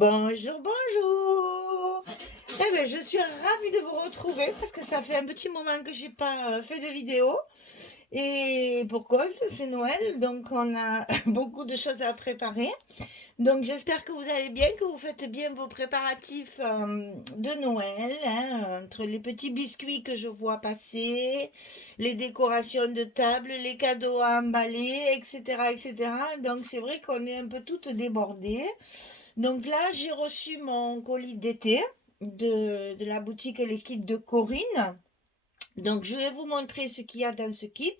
Bonjour, bonjour. Eh ben, je suis ravie de vous retrouver parce que ça fait un petit moment que j'ai pas fait de vidéo. Et pour cause, c'est Noël, donc on a beaucoup de choses à préparer. Donc j'espère que vous allez bien, que vous faites bien vos préparatifs de Noël, hein, entre les petits biscuits que je vois passer, les décorations de table, les cadeaux à emballer, etc., etc. Donc c'est vrai qu'on est un peu toutes débordées. Donc là, j'ai reçu mon colis d'été de la boutique Les Kits de Corinne. Donc je vais vous montrer ce qu'il y a dans ce kit.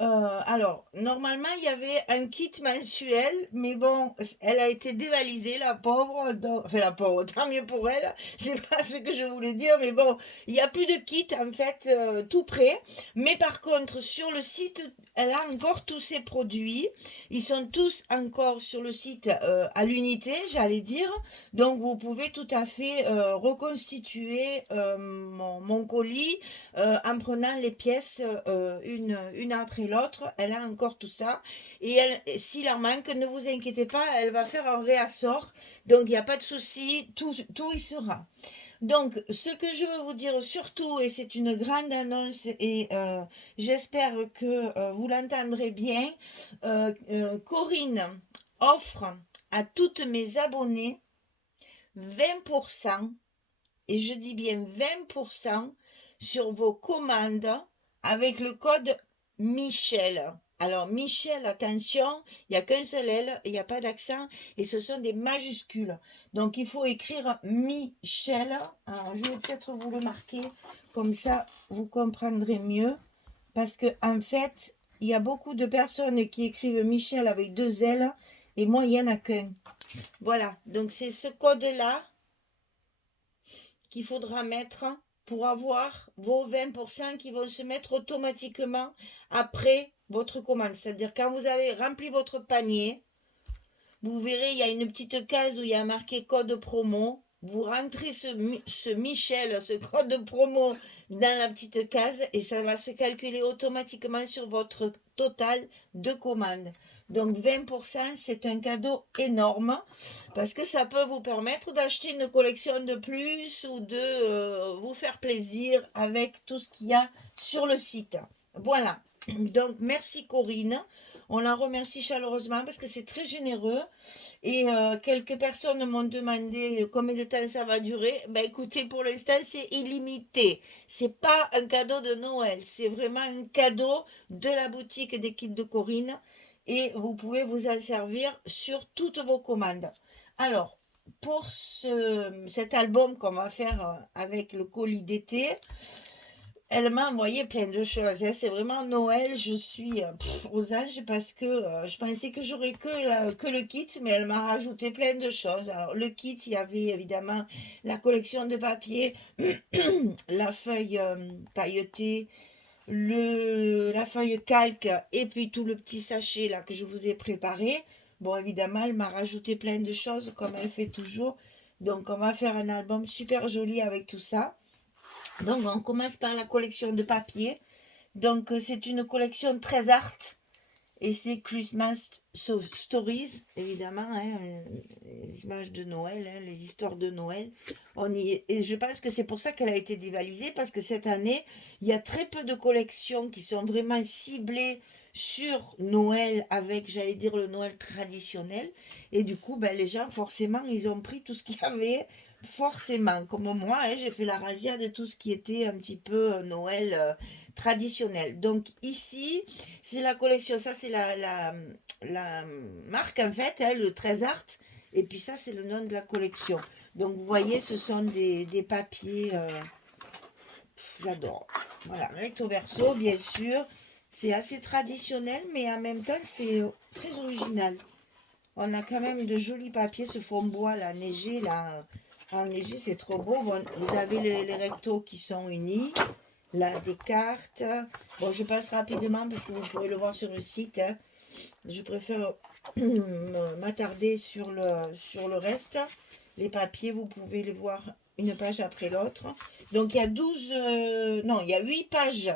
Alors, normalement, il y avait un kit mensuel, mais bon, elle a été dévalisée, la pauvre. Enfin, la pauvre, tant mieux pour elle. C'est pas ce que je voulais dire, mais bon, il n'y a plus de kit, en fait, tout prêt. Mais par contre, sur le site, elle a encore tous ses produits. Ils sont tous encore sur le site à l'unité, j'allais dire. Donc, vous pouvez tout à fait reconstituer mon colis en prenant les pièces une après l'autre. Elle a encore tout ça. Et elle, s'il en manque, ne vous inquiétez pas, elle va faire un réassort. Donc, il n'y a pas de souci, tout y sera. Donc, ce que je veux vous dire surtout, et c'est une grande annonce, et j'espère que vous l'entendrez bien, Corinne offre à toutes mes abonnées 20%, et je dis bien 20% sur vos commandes avec le code Michel. Alors Michel, attention, il n'y a qu'un seul L, il n'y a pas d'accent et ce sont des majuscules. Donc il faut écrire Michel. Alors je vais peut-être vous le marquer, comme ça vous comprendrez mieux. Parce que en fait, il y a beaucoup de personnes qui écrivent Michel avec deux L et moi il n'y en a qu'un. Voilà, donc c'est ce code-là qu'il faudra mettre pour avoir vos 20% qui vont se mettre automatiquement après votre commande. C'est-à-dire quand vous avez rempli votre panier, vous verrez, il y a une petite case où il y a marqué code promo. Vous rentrez ce Michel, ce code promo dans la petite case et ça va se calculer automatiquement sur votre total de commandes. Donc 20%, c'est un cadeau énorme parce que ça peut vous permettre d'acheter une collection de plus ou de vous faire plaisir avec tout ce qu'il y a sur le site. Voilà. Donc merci Corinne. On la remercie chaleureusement parce que c'est très généreux. Et quelques personnes m'ont demandé combien de temps ça va durer. Ben écoutez, pour l'instant, c'est illimité. C'est pas un cadeau de Noël, c'est vraiment un cadeau de la boutique des kits de Corinne. Et vous pouvez vous en servir sur toutes vos commandes. Alors, pour cet album qu'on va faire avec le colis d'été, elle m'a envoyé plein de choses, hein. C'est vraiment Noël, je suis aux anges parce que je pensais que j'aurais que le kit, mais elle m'a rajouté plein de choses. Alors, le kit, il y avait évidemment la collection de papier, la feuille pailletée, la feuille calque et puis tout le petit sachet là que je vous ai préparé. Bon, évidemment, elle m'a rajouté plein de choses comme elle fait toujours. Donc, on va faire un album super joli avec tout ça. Donc, on commence par la collection de papier. Donc, c'est une collection très art. Et c'est Christmas Stories, évidemment, hein, les images de Noël, hein, les histoires de Noël. Et je pense que c'est pour ça qu'elle a été dévalisée, parce que cette année, il y a très peu de collections qui sont vraiment ciblées sur Noël, avec, j'allais dire, le Noël traditionnel. Et du coup, ben, les gens, forcément, ils ont pris tout ce qu'il y avait, forcément. Comme moi, hein, j'ai fait la razzia de tout ce qui était un petit peu Noël traditionnel. Donc ici, c'est la collection, ça c'est la marque en fait, hein, le Trésart. Et puis ça, c'est le nom de la collection. Donc vous voyez, ce sont des papiers, j'adore. Voilà, recto verso, bien sûr. C'est assez traditionnel, mais en même temps, c'est très original. On a quand même de jolis papiers, ce fond bois là, neigé là. Enneigé, c'est trop beau. Bon, vous avez les rectos qui sont unis. Là, des cartes. Bon, je passe rapidement parce que vous pourrez le voir sur le site, hein. Je préfère m'attarder sur le reste. Les papiers, vous pouvez les voir une page après l'autre. Donc, il y a 12, non, il y a 8 pages.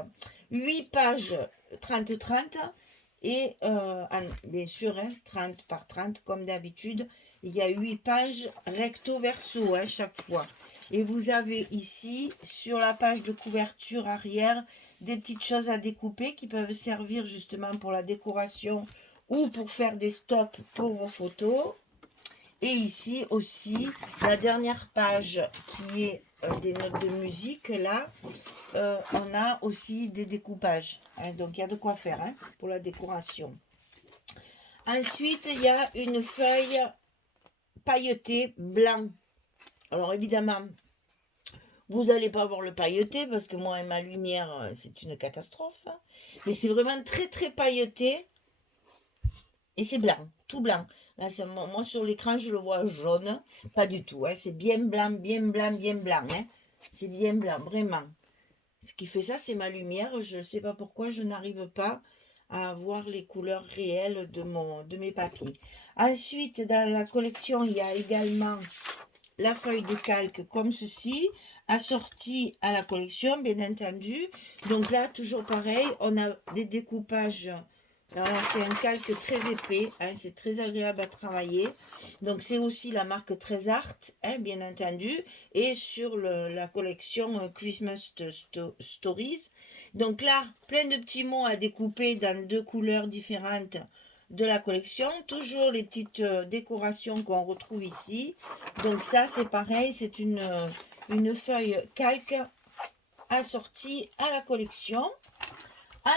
8 pages 30-30. Et bien sûr, hein, 30 par 30 comme d'habitude. Il y a 8 pages recto verso, hein, chaque fois. Et vous avez ici, sur la page de couverture arrière, des petites choses à découper qui peuvent servir justement pour la décoration ou pour faire des stops pour vos photos. Et ici aussi, la dernière page qui est des notes de musique, là, on a aussi des découpages. Hein, donc, il y a de quoi faire, hein, pour la décoration. Ensuite, il y a une feuille pailletée blanc. Alors, évidemment, vous n'allez pas voir le pailleté parce que moi et ma lumière, c'est une catastrophe. Mais c'est vraiment très, très pailleté. Et c'est blanc, tout blanc. Là, moi, sur l'écran, je le vois jaune. Pas du tout. Hein. C'est bien blanc, bien blanc, bien blanc. Hein. C'est bien blanc, vraiment. Ce qui fait ça, c'est ma lumière. Je ne sais pas pourquoi je n'arrive pas à avoir les couleurs réelles de mes papiers. Ensuite, dans la collection, il y a également la feuille de calque comme ceci, assortie à la collection, bien entendu. Donc là, toujours pareil, on a des découpages. Alors, c'est un calque très épais, hein, c'est très agréable à travailler. Donc, c'est aussi la marque Trésart, hein, bien entendu, et sur la collection Christmas Stories. Donc là, plein de petits mots à découper dans 2 couleurs différentes de la collection. Toujours les petites décorations qu'on retrouve ici. Donc ça, c'est pareil, c'est une feuille calque assortie à la collection.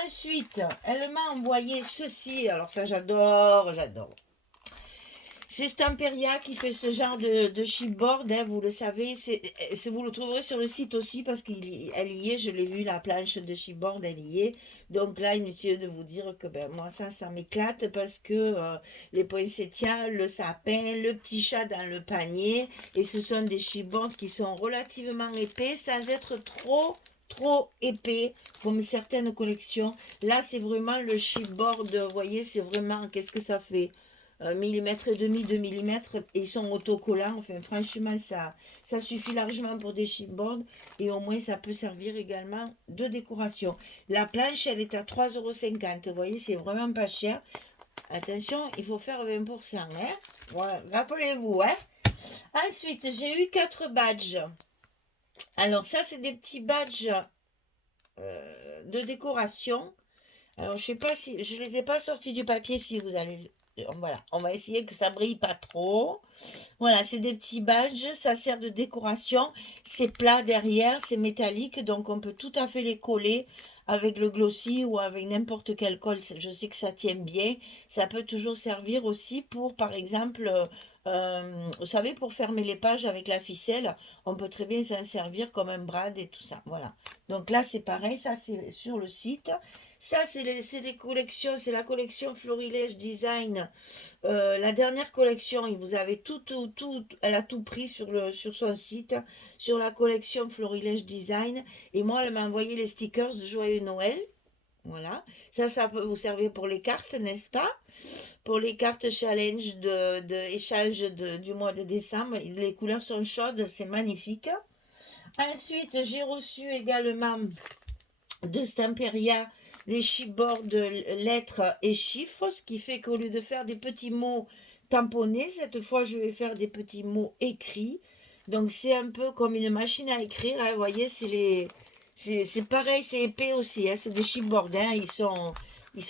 Ensuite, elle m'a envoyé ceci. Alors ça, j'adore, j'adore. C'est Stamperia qui fait ce genre de chipboard, hein, vous le savez. Vous le trouverez sur le site aussi parce qu'elle y est. Je l'ai vu, la planche de chipboard, elle y est. Donc là, inutile de vous dire que ben, moi, ça m'éclate parce que les poinsettias, le sapin, le petit chat dans le panier. Et ce sont des chipboards qui sont relativement épais sans être trop épais comme certaines collections. Là, c'est vraiment le chipboard, vous voyez, c'est vraiment, qu'est-ce que ça fait? 1,5 mm, 2 mm, et ils sont autocollants. Enfin, franchement, ça suffit largement pour des chipboards et au moins ça peut servir également de décoration. La planche, elle est à 3,50 €. Vous voyez, c'est vraiment pas cher. Attention, il faut faire 20%. Hein? Voilà, rappelez-vous. Hein? Ensuite, j'ai eu 4 badges. Alors, ça, c'est des petits badges de décoration. Alors, je sais pas si je les ai pas sortis du papier. Si vous allez, voilà, on va essayer que ça brille pas trop. Voilà, c'est des petits badges, ça sert de décoration. C'est plat derrière, c'est métallique, donc on peut tout à fait les coller avec le glossy ou avec n'importe quelle colle. Je sais que ça tient bien. Ça peut toujours servir aussi pour, par exemple, vous savez, pour fermer les pages avec la ficelle, on peut très bien s'en servir comme un brad et tout ça. Voilà. Donc là, c'est pareil, ça c'est sur le site. Ça, c'est les collections, c'est la collection Florilège Design. La dernière collection, vous avez tout, elle a tout pris sur son site, sur la collection Florilège Design. Et moi, elle m'a envoyé les stickers de Joyeux Noël. Voilà. Ça peut vous servir pour les cartes, n'est-ce pas? Pour les cartes challenge échange du mois de décembre. Les couleurs sont chaudes, c'est magnifique. Ensuite, j'ai reçu également de Stamperia les chipboards lettres et chiffres, ce qui fait qu'au lieu de faire des petits mots tamponnés, cette fois je vais faire des petits mots écrits. Donc c'est un peu comme une machine à écrire, hein, vous voyez, c'est pareil, c'est épais aussi, hein, c'est des chipboards, hein, ils sont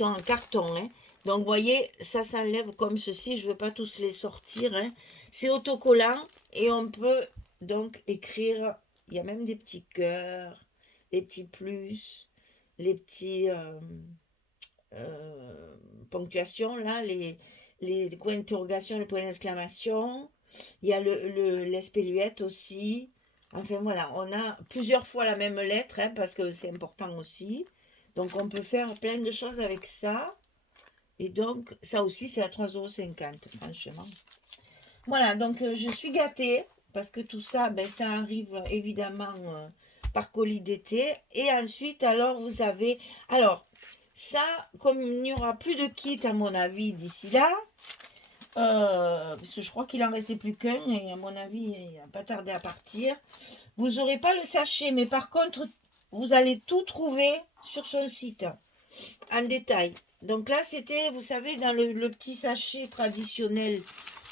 en carton. Hein. Donc vous voyez, ça s'enlève comme ceci, je ne vais pas tous les sortir. Hein. C'est autocollant et on peut donc écrire, il y a même des petits cœurs, les petits plus, les petits ponctuations, là, les points d'interrogation, les points d'exclamation. Il y a l'espéluette aussi. Enfin voilà, on a plusieurs fois la même lettre, hein, parce que c'est important aussi. Donc on peut faire plein de choses avec ça. Et donc, ça aussi, c'est à 3,50 €, franchement. Voilà, donc je suis gâtée, parce que tout ça, ben, ça arrive évidemment par colis d'été. Et ensuite, alors, vous avez... Alors, ça, comme il n'y aura plus de kit, à mon avis, d'ici là, parce que je crois qu'il en restait plus qu'un, et à mon avis, il n'a pas tardé à partir. Vous n'aurez pas le sachet, mais par contre, vous allez tout trouver sur son site, en détail. Donc là, c'était, vous savez, dans le petit sachet traditionnel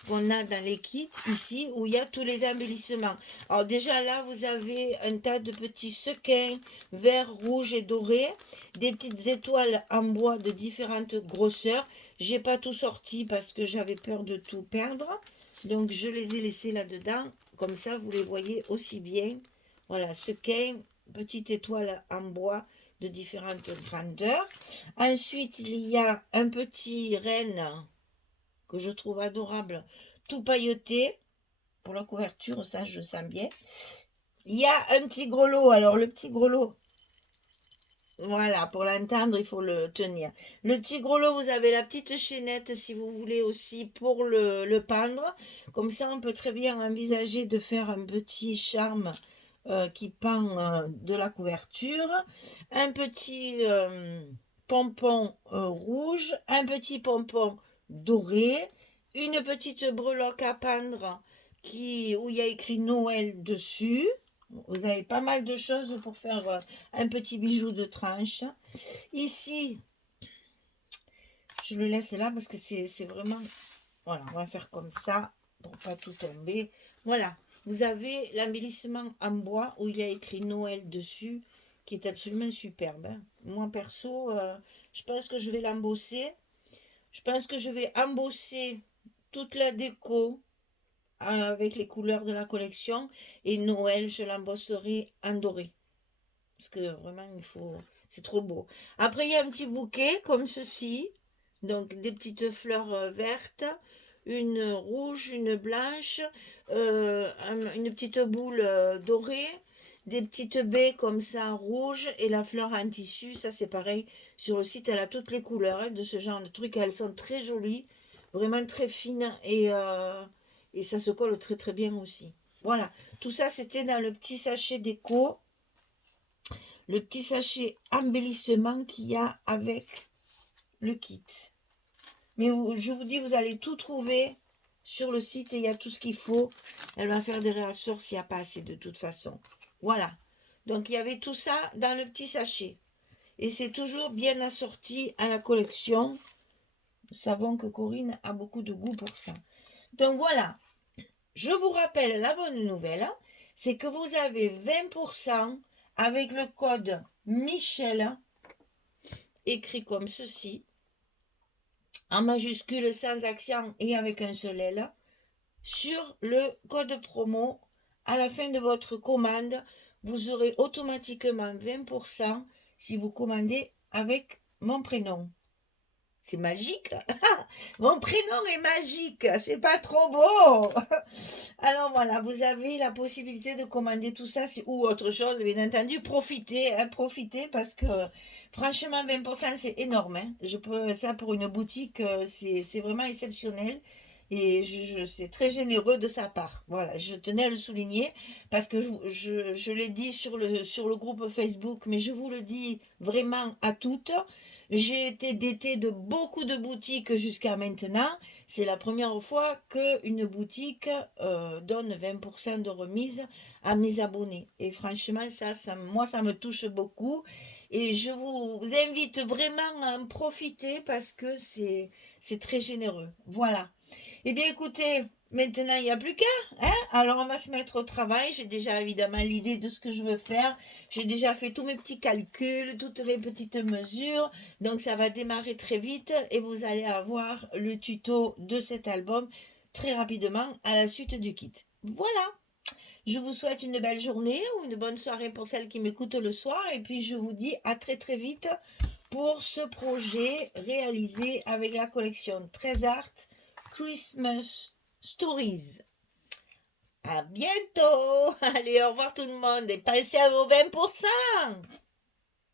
qu'on a dans les kits ici où il y a tous les embellissements. Alors déjà là, vous avez un tas de petits sequins verts, rouges et dorés, des petites étoiles en bois de différentes grosseurs. J'ai pas tout sorti parce que j'avais peur de tout perdre. Donc je les ai laissés là-dedans. Comme ça, vous les voyez aussi bien. Voilà, sequin, petite étoile en bois de différentes grandeurs. Ensuite, il y a un petit renne que je trouve adorable, tout pailleté. Pour la couverture, ça, je sens bien. Il y a un petit grelot. Alors, le petit grelot, voilà, pour l'entendre, il faut le tenir. Le petit grelot, vous avez la petite chaînette, si vous voulez aussi, pour le pendre. Comme ça, on peut très bien envisager de faire un petit charme qui pend de la couverture. Un petit pompon rouge, un petit pompon doré, une petite breloque à pendre où il y a écrit Noël dessus. Vous avez pas mal de choses pour faire un petit bijou de tranche. Ici, je le laisse là parce que c'est vraiment... Voilà, on va faire comme ça pour pas tout tomber. Voilà, vous avez l'embellissement en bois où il y a écrit Noël dessus, qui est absolument superbe. Hein. Moi, perso, je pense que je vais l'embosser. Je pense que je vais embosser toute la déco avec les couleurs de la collection. Et Noël, je l'embosserai en doré. Parce que vraiment, il faut... C'est trop beau. Après, il y a un petit bouquet comme ceci. Donc, des petites fleurs vertes, une rouge, une blanche, une petite boule dorée, des petites baies comme ça rouges et la fleur en tissu. Ça, c'est pareil. Sur le site, elle a toutes les couleurs hein, de ce genre de trucs. Elles sont très jolies, vraiment très fines et ça se colle très très bien aussi. Voilà, tout ça, c'était dans le petit sachet déco. Le petit sachet embellissement qu'il y a avec le kit. Mais je vous dis, vous allez tout trouver sur le site et il y a tout ce qu'il faut. Elle va faire des réassorts s'il n'y a pas assez de toute façon. Voilà. Donc, il y avait tout ça dans le petit sachet. Et c'est toujours bien assorti à la collection. Nous savons que Corinne a beaucoup de goût pour ça. Donc, voilà. Je vous rappelle la bonne nouvelle, c'est que vous avez 20% avec le code Michel, écrit comme ceci, en majuscule, sans accent et avec un seul L, sur le code promo. À la fin de votre commande, vous aurez automatiquement 20% si vous commandez avec mon prénom. C'est magique. Mon prénom est magique. C'est pas trop beau. Alors voilà, vous avez la possibilité de commander tout ça ou autre chose. Bien entendu, profitez. Hein, profitez parce que franchement, 20% c'est énorme. Hein. Ça pour une boutique, c'est vraiment exceptionnel. Et c'est très généreux de sa part. Voilà, je tenais à le souligner parce que je l'ai dit sur le groupe Facebook, mais je vous le dis vraiment à toutes. J'ai été d'été de beaucoup de boutiques jusqu'à maintenant. C'est la première fois qu'une boutique donne 20% de remise à mes abonnés. Et franchement, moi, ça me touche beaucoup. Et je vous invite vraiment à en profiter parce que c'est très généreux. Voilà. Eh bien, écoutez, maintenant, il n'y a plus qu'à. Hein. Alors, on va se mettre au travail. J'ai déjà évidemment l'idée de ce que je veux faire. J'ai déjà fait tous mes petits calculs, toutes mes petites mesures. Donc, ça va démarrer très vite et vous allez avoir le tuto de cet album très rapidement à la suite du kit. Voilà. Je vous souhaite une belle journée ou une bonne soirée pour celles qui m'écoutent le soir. Et puis, je vous dis à très très vite pour ce projet réalisé avec la collection Trésart Christmas Stories. À bientôt. Allez, au revoir tout le monde et pensez à vos 20%.